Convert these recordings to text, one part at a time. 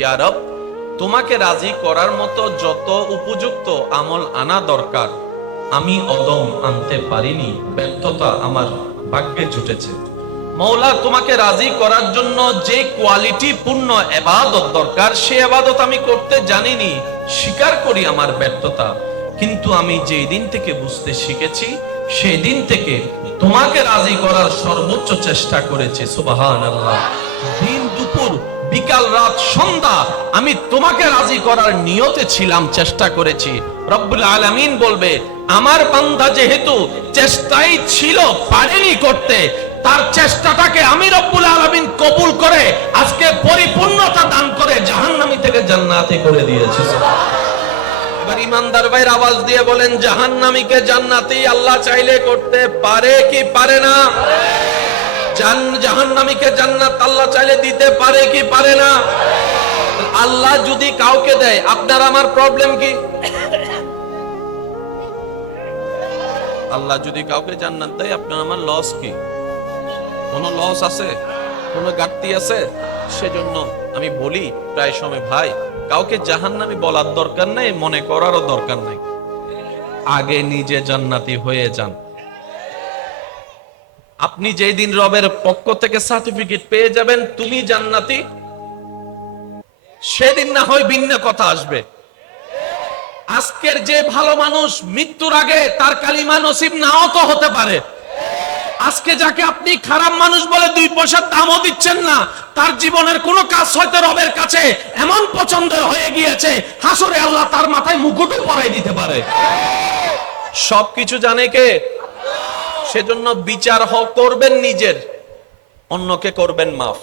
ইয়া রব, তোমাকে রাজি করার মতো যত উপযুক্ত আমল আনা দরকার আমি অদম আনতে পারিনি, ব্যর্থতা আমার ভাগ্যে জুটেছে। মওলা, তোমাকে রাজি করার জন্য যে কোয়ালিটি পূর্ণ ইবাদত দরকার সে ইবাদত আমি করতে জানিনি, স্বীকার করি আমার ব্যর্থতা। কিন্তু আমি যেই দিন থেকে বুঝতে শিখেছি সেই দিন থেকে তোমাকে রাজি করার সর্বোচ্চ চেষ্টা করেছি। সুবহানাল্লাহ। দিন দুপুর বিকাল রাত সন্ধ্যা আমি তোমাকে রাজি করার নিয়তে ছিলাম, চেষ্টা করেছি। রব্বুল আলামিন বলবে আমার বান্দা যেহেতু চেষ্টাই ছিল পারেনি করতে, তার চেষ্টাটাকে আমি রব্বুল আলামিন কবুল করে আজকে পরিপূর্ণতা দান করে জাহান্নামী থেকে জান্নাতি করে দিয়েছে। এবার ইমানদার ভাইয়ের আওয়াজ দিয়ে বলেন, জাহান্নামীকে জান্নাতি আল্লাহ চাইলে করতে পারে কি পারে না? জাহান্নামীকে জান্নাত আল্লাহ চাইলে দিতে পারে কি পারে না? আল্লাহ যদি কাউকে দেয়, আপনার আমার প্রবলেম কি? আল্লাহ যদি কাউকে জান্নাত দেয়, আপনার আমার লস কি? কোনো লস আছে? কোনো ঘাটতি আছে? সেজন্য আমি বলি প্রায় সময়, ভাই কাউকে জাহান্নামী বলার দরকার নেই, মনে করারও দরকার নেই। আগে নিজে জান্নাতি হয়ে যান। আপনি যেই দিন রবের পক্ষ থেকে সার্টিফিকেট পেয়ে যাবেন তুমি জান্নাতি, সেদিন না হয় ভিন্ন কথা আসবে। আজকের যে ভালো মানুষ মৃত্যুর আগে তার কালিমা নসিব নাও তো হতে পারে। আজকে যাকে আপনি খারাপ মানুষ বলে 2 পয়সার দামও দিচ্ছেন না, তার জীবনের কোনো কাজ হয়তো রবের কাছে এমন পছন্দের হয়ে গিয়েছে, হাসরে আল্লাহ তার মাথায় মুকুটও পরাই দিতে পারে। সবকিছু জানে কে? সেজন্য বিচার করবেন নিজের, অন্যকে করবেন মাফ।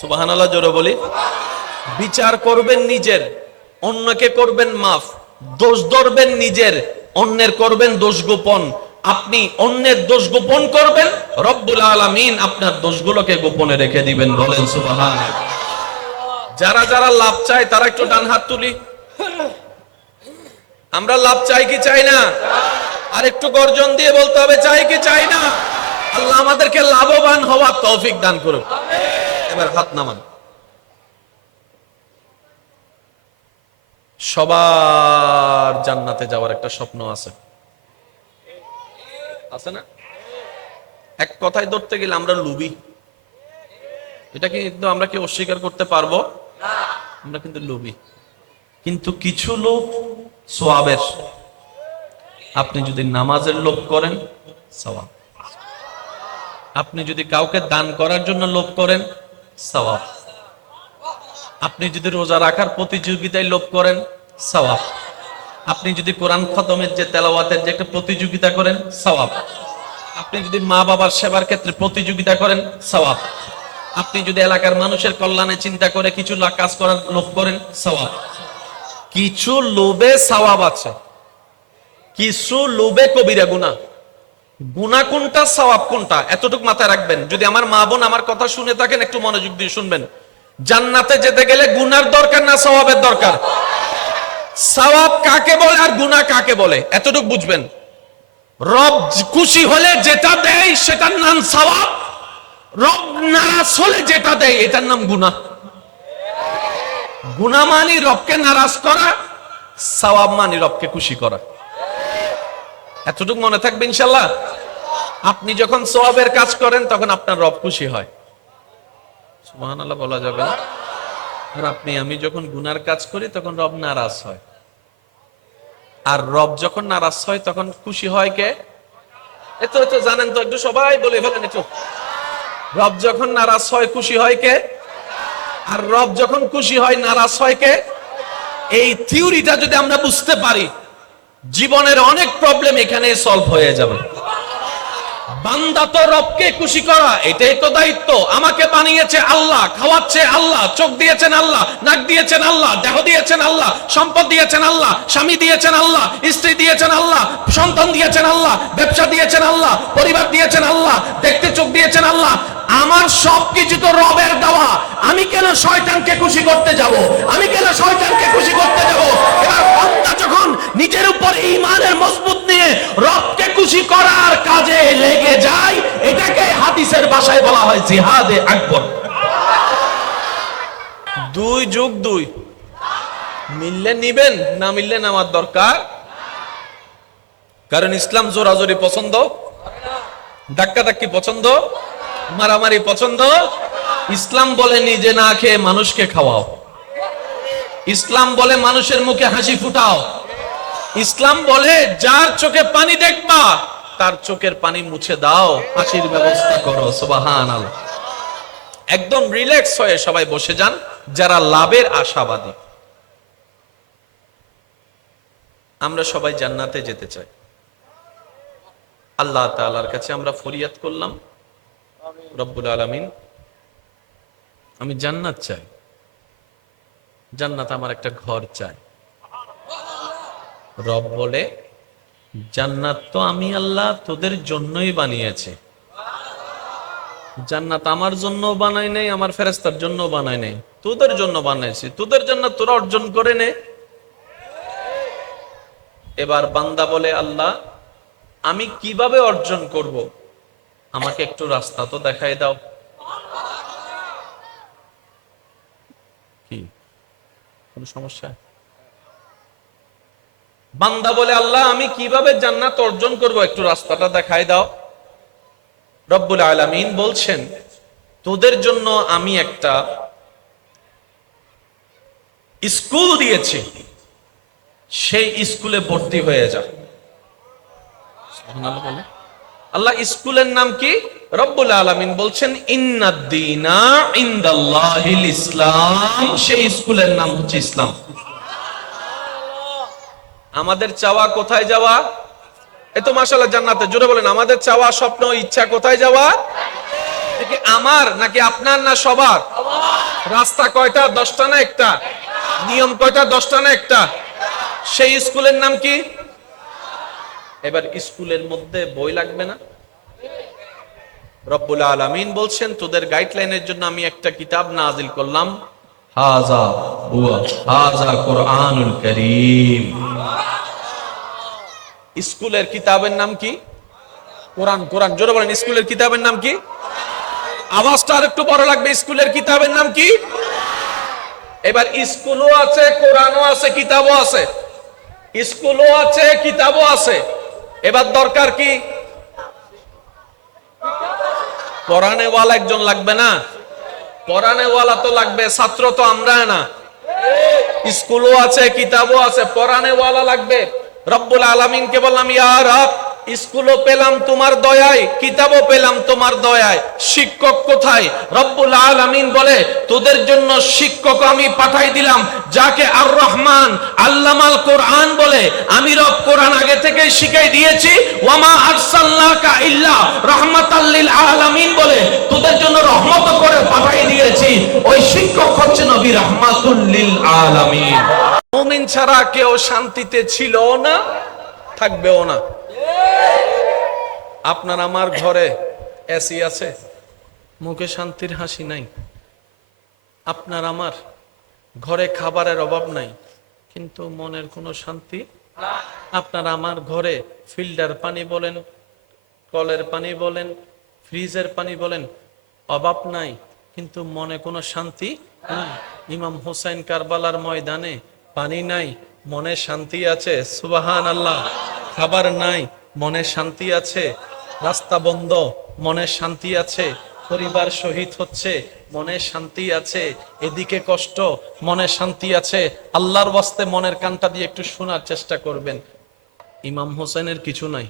সুবহানাল্লাহ জোরে বলি। বিচার করবেন নিজের, অন্যকে করবেন মাফ। দোষ ধরবেন নিজের, অন্যের করবেন দোষ গোপন। আপনি অন্যের দোষ গোপন করবেন, রব্বুল আলামিন আপনার দোষগুলোকে গোপনে রেখে দিবেন। বলেন সুবহানাল্লাহ। যারা যারা লাভ চায় তারা একটু ডান হাত তুলি। আমরা লাভ চাই কি চাই না? আর একটু গর্জন দিয়ে বলতে হবে, চাই কি চাই না? আল্লাহ আমাদেরকে লাভবান হওয়ার তৌফিক দান করুন। এবার হাত নামান। সবার জান্নাতে যাওয়ার একটা স্বপ্ন আছে, আছে না? এক কথায় ধরতে গেলে আমরা লোভী। এটা কিন্তু আমরা কি অস্বীকার করতে পারবো? আমরা কিন্তু লোভী। কিন্তু কিছু লোভ সওয়াবের। আপনি যদি নামাজের লোভ করেন, সওয়াব। আপনি যদি কাউকে দান করার জন্য লোভ করেন, সওয়াব। আপনি যদি রোজা রাখার প্রতিযোগিতায় লোভ করেন, সওয়াব। আপনি যদি কোরআন খতমের যে তেলাওয়াতের যে একটা প্রতিযোগিতা করেন, সওয়াব। আপনি যদি মা বাবার সেবার ক্ষেত্রে প্রতিযোগিতা করেন, সওয়াব। আপনি যদি এলাকার মানুষের কল্যাণে চিন্তা করে কিছু কাজ করার লোভ করেন, সওয়াব। কিছু লোভে সওয়াব আছে, কিছু লোভে কবিরা গুনাহ। গুনাহ কোনটা, সওয়াব কোনটা, এতটুকু মাথায় রাখবেন। যদি আমার মা বোন আমার কথা শুনে থাকেন একটু মনোযোগ দিয়ে শুনবেন। জান্নাতে যেতে গেলে গুনার দরকার না সওয়াবের দরকার? সওয়াব কাকে বলে আর গুনাহ কাকে বলে এতটুকু বুঝবেন। রব খুশি হলে যেটা দেয় সেটার নাম সওয়াব, রব নারাজ হলে যেটা দেয় এটার নাম গুনাহ। গুনাহ মানে রবকে নারাজ করা, সওয়াব মানে রবকে খুশি করা। এতটুকু মনে থাকবে ইনশাআল্লাহ। আপনি যখন সওয়াবের কাজ করেন তখন আপনার রব খুশি হয়, সুবহানাল্লাহ বলা যাবে না? আর আমি যখন গুনার কাজ করি তখন রব নারাজ হয়। আর রব যখন নারাজ হয় তখন খুশি হয় কে? এত জানেন তো, একটু সবাই বলে ফেলেন একটু। রব যখন নারাজ হয় খুশি হয় কে? আর রব যখন খুশি হয় নারাজ হয় কে? এই থিওরিটা যদি আমরা বুঝতে পারি, জীবনের অনেক প্রবলেম এখানে সলভ হয়ে যাবে। বান্দা তো রবকে খুশি করা, এটাই তো দায়িত্ব। আমাকে বানিয়েছে আল্লাহ, খাওয়াচ্ছে আল্লাহ, চোখ দিয়েছেন আল্লাহ, নাক দিয়েছেন আল্লাহ, দেহ দিয়েছেন আল্লাহ, সম্পদ দিয়েছেন আল্লাহ, স্বামী দিয়েছেন আল্লাহ, স্ত্রী দিয়েছেন আল্লাহ, সন্তান দিয়েছেন আল্লাহ, ব্যবসা দিয়েছেন আল্লাহ, পরিবার দিয়েছেন আল্লাহ, দেখতে চোখ দিয়েছেন আল্লাহ। আমার সবকিছু তো রবের দেওয়া। আমি কেন শয়তানকে খুশি করতে যাব? আমি কেন শয়তানকে খুশি করতে যাব? এবার বান্দা যখন নিজের উপর ঈমানের মজবুত নিয়ে রবকে খুশি করার কাজে লেগে যায়, এটাকে হাদিসের ভাষায় বলা হয় জিহাদে আকবর। 2+2 মিললে নিবেন, না মিললে নেওয়ার দরকার। কারণ ইসলাম জোরাজোরি পছন্দ, ধাক্কাধাক্কি পছন্দ, মারামারি পছন্দ। ইসলাম বলে নিজে না খেয়ে মানুষকে খাওয়াও। ইসলাম বলে মানুষের মুখে হাসি ফুটাও। ইসলাম বলে যার চোখে পানি দেখবা তার চোখের পানি মুছে দাও, হাসির ব্যবস্থা করো। সুবহানাল্লাহ। একদম রিল্যাক্স হয়ে সবাই বসে যান যারা লাভের আশাবাদী। আমরা সবাই জান্নাতে যেতে চাই। আল্লাহ তাআলার কাছে আমরা ফরিয়াদ করলাম, রব্বুল আলামিন আমি জান্নাত চাই, জান্নাত আমার একটা ঘর চাই। রব বলে জান্নাত তো আমি আল্লাহ তোদের জন্যই বানিয়েছি। জান্নাত আমার জন্য বানাই নাই, আমার ফেরেশতার জন্য বানাই নাই, তোদের জন্য বানাইছি। তোদের জান্নাত তোরা অর্জন করে নে। এবার বান্দা বলে আল্লাহ আমি কিভাবে অর্জন করব, আমাকে একটু রাস্তা তো দেখাই দাও। কি কোন সমস্যা? বান্দা বলে আল্লাহ আমি কিভাবে জান্নাত অর্জন করব, একটু রাস্তাটা দেখাই দাও। রব্বুল আলামিন বলছেন তোদের জন্য আমি একটা স্কুল দিয়েছি, সেই স্কুলে ভর্তি হয়ে যা। আল্লাহ স্কুলের নাম কি? রব্বুল আলামিন বলছেন ইন্নাদ-দীনা ইনদাল্লাহিল ইসলাম, সেই স্কুলের নাম হচ্ছে ইসলাম। আমাদের চাওয়া কোথায় যাওয়া? এই তো মাশাআল্লাহ জান্নাতে। জোরে বলেন আমাদের চাওয়া, স্বপ্ন, ইচ্ছা কোথায় যাওয়া? কি আমার নাকি আপনার না সবার? রাস্তা কয়টা? 10টা না একটা? নিয়ম কয়টা? 10টা না একটা? সেই স্কুলের নাম কি? এবার স্কুলের মধ্যে বই লাগবে না? রব্বুল আলামিন বলছেন তোদের গাইডলাইনের জন্য আমি একটা কিতাব নাজিল করলাম, হাযা হুয়া হাযা কুরআনুল কারীম। স্কুলের কিতাবের নাম কি? কোরআন। কোরআন। জোরে বলেন স্কুলের কিতাবের নাম কি? আওয়াজটা আর একটু বড় লাগবে। স্কুলের কিতাবের নাম কি? এবার স্কুলও আছে, কোরআনও আছে, কিতাবও আছে। স্কুলও আছে, কিতাবও আছে। এবার দরকার কি? পড়ানেওয়ালা একজন লাগবে না? পড়ানেওয়ালা তো লাগবে, ছাত্র তো আমরা না। স্কুলও আছে, কিতাবও আছে, পড়ানেওয়ালা লাগবে। রব্বুল আলামিনকে বললাম ইয়া রব স্কুলও পেলাম তোমার দয়ায়, কিতাবও পেলাম তোমার দয়ায়, শিক্ষক কোথায়? রব্বুল আলামিন বলে তোদের জন্য শিক্ষক আমি পাঠাই দিলাম, যাকে আর রহমান আল্লামাল কোরআন বলে। আমি রব কোরআন আগে থেকে শিখাই দিয়েছি। ওয়ামা আরসালনাকা ইল্লা রাহমাতাল লিল আলামিন বলে তোদের জন্য রহমত করে পাঠাই দিয়েছি। ওই শিক্ষক হচ্ছে নবী রাহমাতুল লিল আলামিন। মুমিন ছাড়া কেউ শান্তিতে ছিল না, থাকবেও না। আপনার আমার ঘরে এসি আছে, মুখে শান্তির হাসি নাই। আপনার আমার ঘরে খাবারের অভাব নাই, কিন্তু মনের কোনো শান্তি। আপনার আমার ঘরে ফিল্টার পানি বলেন, কলের পানি বলেন, ফ্রিজের পানি বলেন, অভাব নাই, কিন্তু মনে কোনো শান্তি নাই। ইমাম হোসেন কারবালার ময়দানে পানি নাই, মনে শান্তি আছে। সুবহানাল্লাহ। খাবার নাই, মনে শান্তি আছে। রাস্তা বন্ধ, মনে শান্তি আছে। পরিবার শহীদ হচ্ছে, মনে শান্তি আছে। এদিকে কষ্ট, মনে শান্তি আছে। আল্লাহর ওয়াস্তে মনের কানটা দিয়ে একটু শোনার চেষ্টা করবেন। ইমাম হোসেনের কিছু নাই,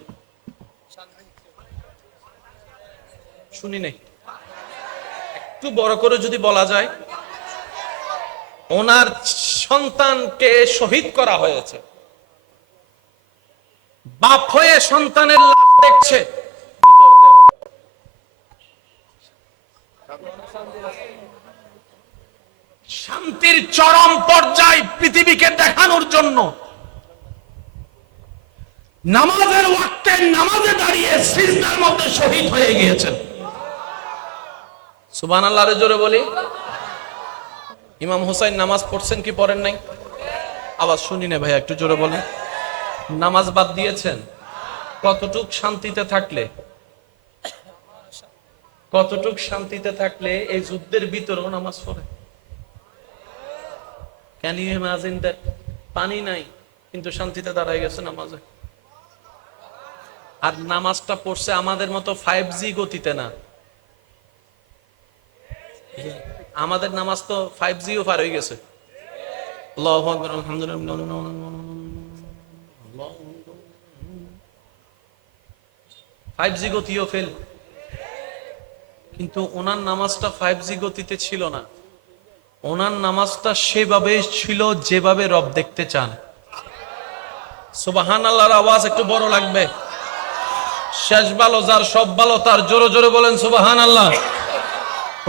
শুনি নাই। একটু বড় করে যদি বলা যায়, ওনার সন্তানকে শহীদ করা হয়েছে, বাপ হয়ে সন্তানের লাশ দেখছে, ভিতর দেহ। শান্তির চরম পর্যায় পৃথিবীকে দেখানোর জন্য নামাজের ওয়াক্তে নামাজে দাঁড়িয়ে সিজদার মধ্যে শহীদ হয়ে গিয়েছেন। সুবহানাল্লাহ জোরে বলি। ইমাম হুসাইন নামাজ পড়ছেন কি পড়েন নাই? আওয়াজ শুনি না ভাইয়া, একটু জোরে বলেন। নামাজ বাদ দিয়েছেন? কতটুক শান্তিতে থাকলে, কতটুক শান্তিতে থাকলে এই যুদ্ধের ভিতরেও নামাজ পড়ে। Can you imagine that? পানি নাই কিন্তু শান্তিতে দাঁড়ায় গেছে নামাজে। আর নামাজটা পড়ছে আমাদের মতো 5G গতিতে না, আমাদের নামাজ তো 5Gও পার হয়ে গেছে। আল্লাহু আকবার, আলহামদুলিল্লাহ, 5G গতিও ফেল। কিন্তু ওনার নামাজটা 5G গতিতে ছিল না, ওনার নামাজটা সেভাবে ছিল যেভাবে রব দেখতে চান। সুবহানাল্লাহর আওয়াজ একটু বড় লাগবে। শেষ ভালো যার, সব ভালো তার, জোরে জোরে বলেন সুবহানাল্লাহ।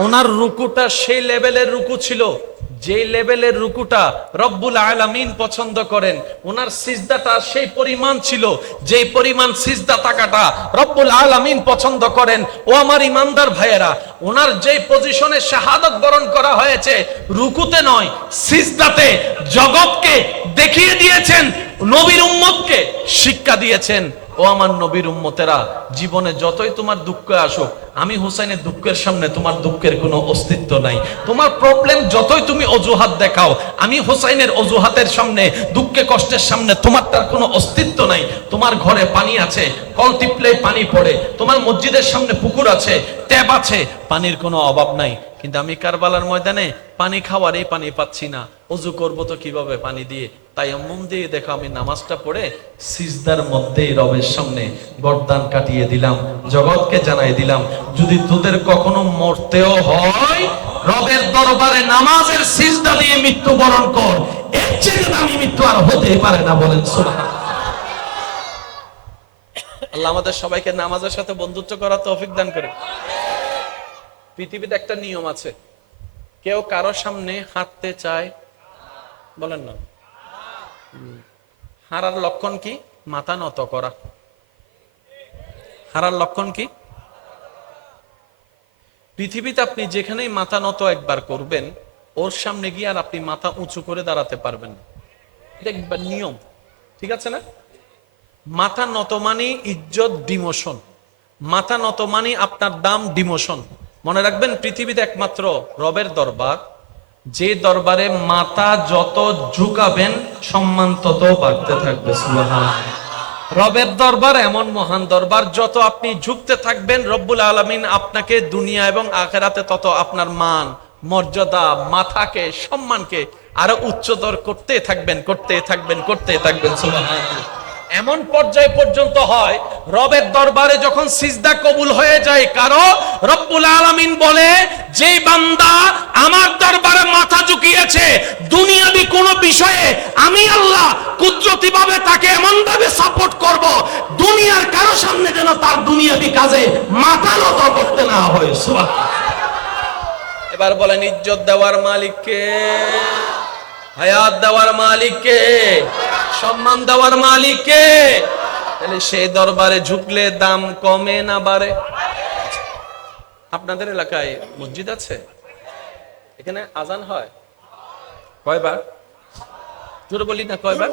ওনার রুকুটা সেই লেভেলের রুকু ছিল যে লেভেলের রুকুটা রব্বুল আলামিন পছন্দ করেন। ওনার সিজদাটা সেই পরিমাণ ছিল যে পরিমাণ সিজদা তাকাটা রব্বুল আলামিন পছন্দ করেন। ও আমার ইমানদার ভাইয়েরা, ওনার যে পজিশনে শাহাদাত বরণ করা হয়েছে রুকুতে নয় সিজদাতে, জগৎকে দেখিয়ে দিয়েছেন, নবীর উম্মতকে শিক্ষা দিয়েছেন। ও আমার নবীর উম্মতেরা, জীবনে যতই তোমার দুঃখ আসুক, আমি হুসাইনের দুঃখের সামনে তোমার দুঃখের কোনো অস্তিত্ব নাই। তোমার প্রবলেম যতই তুমি অজুহাত দেখাও, আমি হুসাইনের অজুহাতের সামনে, দুঃখে কষ্টের সামনে তোমার তার কোনো অস্তিত্ব নাই। তোমার ঘরে পানি আছে, কল টিপলে পানি পড়ে, তোমার মসজিদের সামনে পুকুর আছে, ট্যাপ আছে, পানির কোনো অভাব নাই। কিন্তু আমি কারবালার ময়দানে পানি খাওয়ার এই পানি পাচ্ছি না, অজু করবো তো কিভাবে পানি দিয়ে? তাই মন দিয়ে দেখো আমি নামাজটা পড়ে সিজদার মধ্যেই রবের সামনে গর্দান কাটিয়ে দিলাম, জগৎকে জানাই দিলাম, যদি তোদের কখনো মরতেও হয় রবের দরবারে নামাজের সিজদা দিয়ে মৃত্যুবরণ কর, এর চেয়ে দামি মৃত্যু আর হতেই পারে না। বলেন সুবহানাল্লাহ। আল্লাহ আমাদের সবাইকে নামাজের সাথে বন্ধুত্ব করার তৌফিক দান করে। পৃথিবীতে একটা নিয়ম আছে, কেউ কারো সামনে হাঁটতে চায়, বলেন না, হারার লক্ষণ কি? মাথা নত করা। হারার লক্ষণ কি? পৃথিবীতে আপনি যেখানেই মাথা নত একবার করবেন, ওর সামনে গিয়ে আর আপনি মাথা উঁচু করে দাঁড়াতে পারবেন না। এটা একবার নিয়ম, ঠিক আছে না? মাথা নত মানে ইজ্জত ডিমোশন, মাথা নত মানে আপনার দাম ডিমোশন। মনে রাখবেন, পৃথিবীতে একমাত্র রবের দরবার, যে দরবারে মাথা যত ঝুঁকাবেন সম্মান তত বাড়তে থাকবে। সুবহানাল্লাহ। রবের দরবার এমন মহান দরবার, যত আপনি ঝুঁকতে থাকবেন রব্বুল আলামিন আপনাকে দুনিয়া এবং আখিরাতে তত আপনার মান, মর্যাদা, মাথাকে, সম্মানকে আরো উচ্চতর করতে থাকবেন, করতে থাকবেন, করতে থাকবেন। সুবহানাল্লাহ। এমন পর্যায় পর্যন্ত হয় রবের দরবারে যখন সিজদা কবুল হয়ে যায় কারো, রব্বুল আলামিন বলে, যে বান্দা আমার দরবারে মাথা ঝুঁকিয়েছে দুনিয়াবি কোন বিষয়ে, আমি আল্লাহ কুদরতি ভাবে তাকে এমন ভাবে সাপোর্ট করব, দুনিয়ার কারো সামনে যেন তার দুনিয়াবি কাজে মাথা নত করতে না হয়। সুবহানাল্লাহ। এবার বলেন, ইজ্জত দেওয়ার মালিক কে? হায়াত দেওয়ার মালিক কে? সম্মান দেওয়ার মালিক কে? তাহলে সেই দরবারে ঝুঁকলে দাম কমে না বাড়ে? আপনাদের এলাকায় মসজিদ আছে? এখানে আজান হয় কয়বার? জোরে বলি না, কয়বার?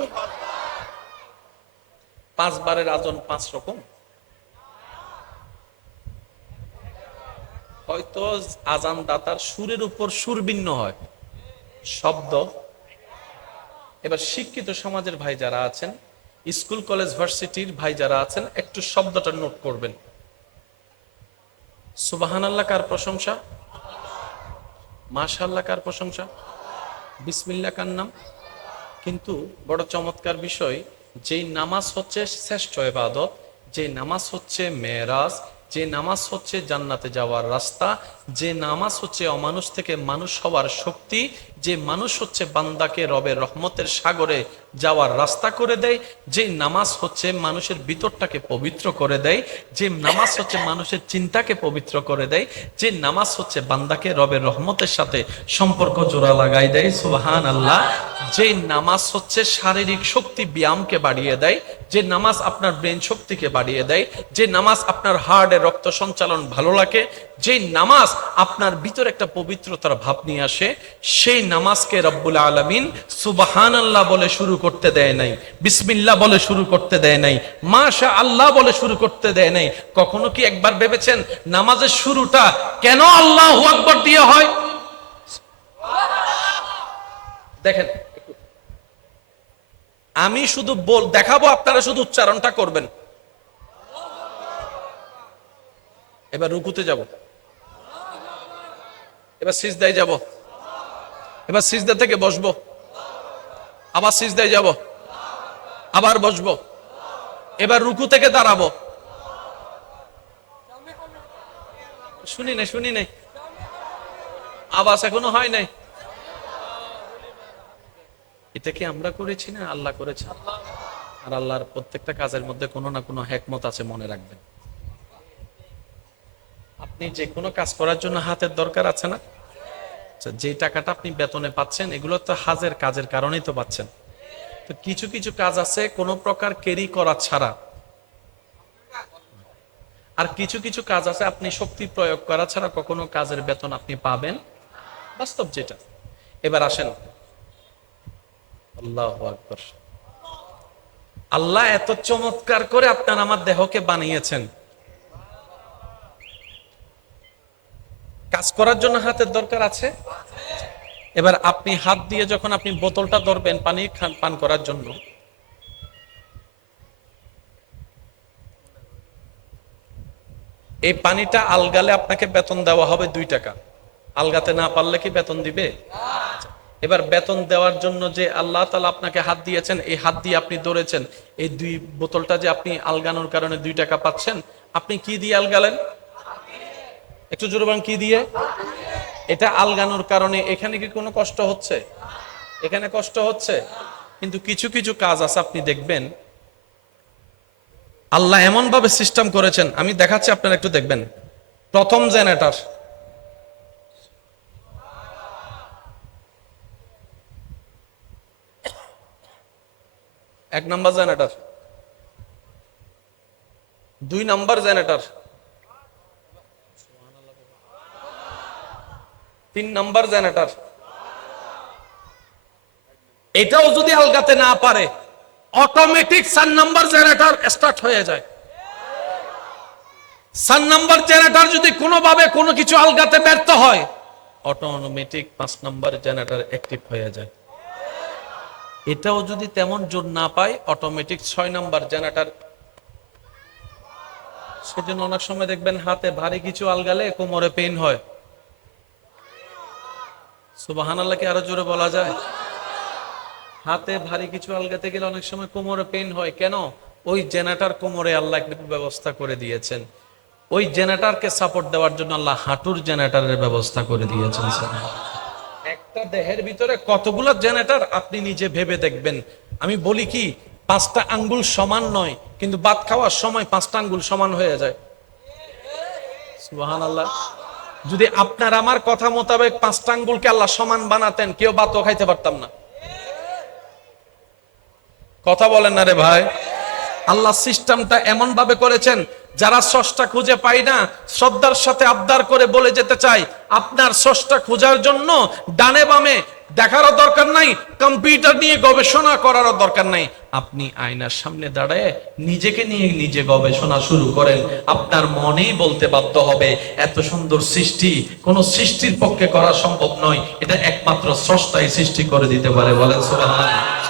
5 বারের আজান 5 রকম। হয়তো আজান দাতার সুরের উপর সুর ভিন্ন হয়, শব্দ। এবার শিক্ষিত সমাজের ভাই যারা আছেন, স্কুল কলেজ ভার্সিটির ভাই যারা আছেন, একটু শব্দটা নোট করবেন। সুবহানাল্লাহ কার প্রশংসা? মাশাআল্লাহ কার প্রশংসা? বিসমিল্লাহ কার নাম? কিন্তু বড় চমৎকার বিষয়, যেই নামাজ হচ্ছে শ্রেষ্ঠ ইবাদত, যে নামাজ হচ্ছে মেরাজ, যে নামাজ হচ্ছে জান্নাতে যাওয়ার রাস্তা, যে নামাজ হচ্ছে অমানুষ থেকে মানুষ হওয়ার শক্তি, যে মানুষ হচ্ছে বান্দাকে রবের রহমতের সাগরে যাওয়ার রাস্তা করে দেয়, যে নামাজ হচ্ছে মানুষের ভিতরটাকে পবিত্র করে দেয়, যে নামাজ হচ্ছে মানুষের চিন্তাকে পবিত্র করে দেয়, যে নামাজ হচ্ছে বান্দাকে রবের রহমতের সাথে সম্পর্ক জোড়া লাগাই দেয়। সুবহানাল্লাহ। যে নামাজ হচ্ছে শারীরিক শক্তি ব্যায়ামকে বাড়িয়ে দেয়, যে নামাজ আপনার ব্রেন শক্তিকে বাড়িয়ে দেয়, যে নামাজ আপনার হার্টের রক্ত সঞ্চালন ভালো লাগে, যে নামাজ আপনার ভিতরে একটা পবিত্রতার ভাব নিয়ে আসে, সেই নামাজকে রব্বুল আলামিন সুবহানাল্লাহ বলে শুরু করতে দেয় নাই, বিসমিল্লাহ বলে শুরু করতে দেয় নাই, মাশা আল্লাহ বলে শুরু করতে দেয় নাই। কখনো কি একবার ভেবেছেন নামাজের শুরুটা কেন আল্লাহু আকবার দিয়ে হয়? দেখেন আমি শুধু দেখাবো, আপনারা শুধু উচ্চারণটা করবেন। এবার রুকুতে যাব, এবার সিজদায় যাব, এবার সিজদা থেকে বসবো, আবার সিজদায় যাব, আবার বসবো, এবার রুকু থেকে দাঁড়াবো। শুনি নাই আওয়াজ এখনো হয় নাই। এটা কি আমরা করেছি না আল্লাহ করেছে? আর আল্লাহর প্রত্যেকটা কাজের মধ্যে কোনো না কোনো হিকমত আছে, মনে রাখবেন। আপনি যে কোনো কাজ করার জন্য হাতের দরকার আছে না? যে টাকাটা আপনি বেতনে পাচ্ছেন, এগুলো তো হাজের কাজের কারণেই তো পাচ্ছেন। তো কিছু কিছু কাজ আছে কোনো প্রকার ক্যারি করা ছাড়া, আর কিছু কিছু কাজ আছে আপনি শক্তি প্রয়োগ করা ছাড়া কখনো কাজের বেতন আপনি পাবেন, বাস্তব যেটা। এবার আসেন, আল্লাহু আকবার। আল্লাহ এত চমৎকার করে আপনার আমার দেহকে বানিয়েছেন, কাজ করার জন্য হাতের দরকার আছে। এবার আপনি হাত দিয়ে যখন আপনি বোতলটা ধরবেন পানি পান করার জন্য, এই পানিটা আলগালে আপনাকে বেতন দেওয়া হবে 2 টাকা। আলগাতে না পারলে কি বেতন দিবে? এবার বেতন দেওয়ার জন্য যে আল্লাহ তাআলা আপনাকে হাত দিয়েছেন, এই হাত দিয়ে আপনি ধরেছেন, এই 2 বোতলটা যে আপনি আলগানোর কারণে 2 টাকা পাচ্ছেন, আপনি কি দিয়ে আলগালেন? একটু জোরে বলেন, কি দিয়ে? এটা আলগানোর কারণে এখানে কি কোনো কষ্ট হচ্ছে? এখানে কষ্ট হচ্ছে। কিন্তু কিছু কিছু কাজ আছে আপনি দেখবেন আল্লাহ এমন ভাবে সিস্টেম করেছেন, আমি দেখাচ্ছি আপনারা একটু দেখবেন। প্রথম জেনারেটর, 1 নম্বর জেনারেটর, 2 নম্বর জেনারেটর, 3 নম্বর জেনারেটর। এটাও যদি আলগাতে না পারে, অটোমেটিক 4 নম্বর জেনারেটর স্টার্ট হয়ে যায়। 4 নম্বর জেনারেটর যদি কোনোভাবে কোনো কিছু আলগাতে ব্যর্থ হয়, অটোমেটিক 5 নম্বর জেনারেটর অ্যাক্টিভ হয়ে যায়। এটাও যদি তেমন জোর না পায়, অটোমেটিক 6 নম্বর জেনারেটর। সেজন্য অনেক সময় দেখবেন হাতে ভারী কিছু আলগালে কোমরে পেইন হয়। সুবহানাল্লাহ কি আরো জোরে বলা যায়? হাতে ভারী কিছু আলগাতে গেলে অনেক সময় কোমরে পেইন হয়। কেন? ওই জেনারেটর কোমরে আল্লাহ একটা ব্যবস্থা করে দিয়েছেন। ওই জেনারেটরকে সাপোর্ট দেওয়ার জন্য আল্লাহ হাঁটুর জেনারেটরের ব্যবস্থা করে দিয়েছেন। একটা দেহের ভিতরে কতগুলো জেনারেটর আপনি নিজে ভেবে দেখবেন। আমি বলি কি, 5টা আঙ্গুল সমান নয়, কিন্তু ভাত খাওয়ার সময় 5টা আঙ্গুল সমান হয়ে যায়। সুবহানাল্লাহ। যদি আপনার আমার কথা মোতাবেক 5টা আঙ্গুলকে আল্লাহ সমান বানাতেন, কেউ ভাতও খাইতে পারতাম না। কথা বলেন না রে ভাই। আল্লাহ সিস্টেমটা এমন ভাবে করেছেন, যারা স্রষ্টা খুঁজে পায় না, শ্রদ্ধার সাথে আবদার করে বলে যেতে চাই, আপনার স্রষ্টা খোঁজার জন্য ডানে বামে দেখারও দরকার নাই, কম্পিউটার নিয়ে গবেষণা করারও দরকার নাই। আপনি আয়নার সামনে দাঁড়ায় নিজেকে নিয়ে নিজে গবেষণা শুরু করেন, আপনার মনেই বলতে বাধ্য হবে এত সুন্দর সৃষ্টি কোন সৃষ্টির পক্ষে করা সম্ভব নয়, এটা একমাত্র স্রষ্টাই সৃষ্টি করে দিতে পারে। বলেন সুবহানাল্লাহ।